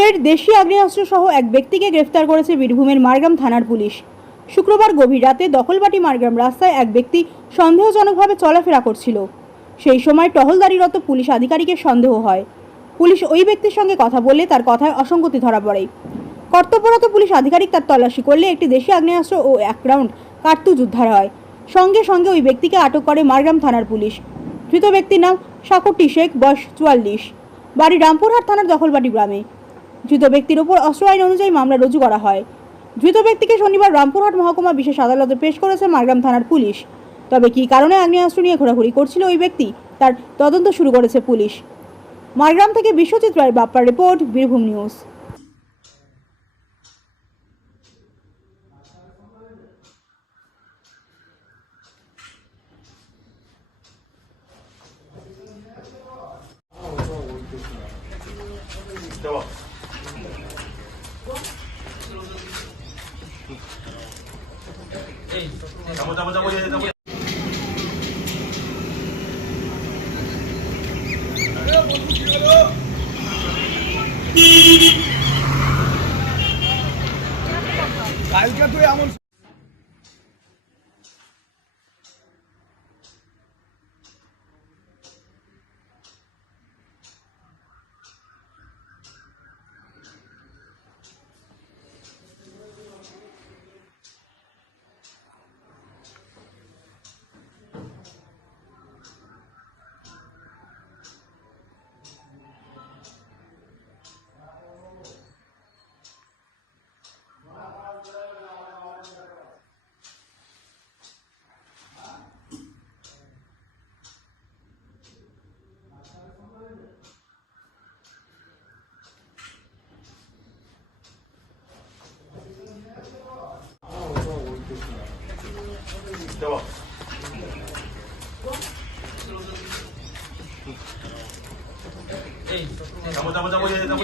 ফের দেশি আগ্নেয়াস্ত্র সহ এক ব্যক্তিকে গ্রেফতার করেছে বীরভূমের মারগ্রাম থানার পুলিশ। শুক্রবার গভীর রাতে দখলবাটি মারগ্রাম রাস্তায় এক ব্যক্তি সন্দেহজনকভাবে চলাফেরা করছিল। সেই সময় টহলদারিরত পুলিশ আধিকারিকের সন্দেহ হয়। পুলিশ ওই ব্যক্তির সঙ্গে কথা বললে তার কথায় অসঙ্গতি ধরা পড়ে। কর্তব্যরত পুলিশ আধিকারিক তার তল্লাশি করলে একটি দেশি আগ্নেয়াস্ত্র ও এক রাউন্ড কার্তুজ উদ্ধার হয়। সঙ্গে সঙ্গে ওই ব্যক্তিকে আটক করে মারগ্রাম থানার পুলিশ। ধৃত ব্যক্তির নাম সাকুটি শেখ, বয়স চুয়াল্লিশ। বাড়ি রামপুরহাট থানার দখলবাটি গ্রামে। ধৃত ব্যক্তির ওপর অস্ত্র আইন অনুযায়ী মামলা রুজু করা হয়। ধৃত ব্যক্তিকে শনিবার রামপুরহাট মহকুমা বিশেষ আদালতে পেশ করেছে মারগ্রাম থানার পুলিশ। তবে কি কারণে আগ্নেয়াস্ত্র নিয়ে ঘোরাঘুরি করছিল ওই ব্যক্তি, তার তদন্ত শুরু করেছে পুলিশ। মারগ্রাম থেকে বিশ্বজিৎ রায় বাপ্পার রিপোর্ট, বীরভূম নিউজ। যাব যাব যাব যাব কালকে তুই এমন যাব যাব যাব যাব যাব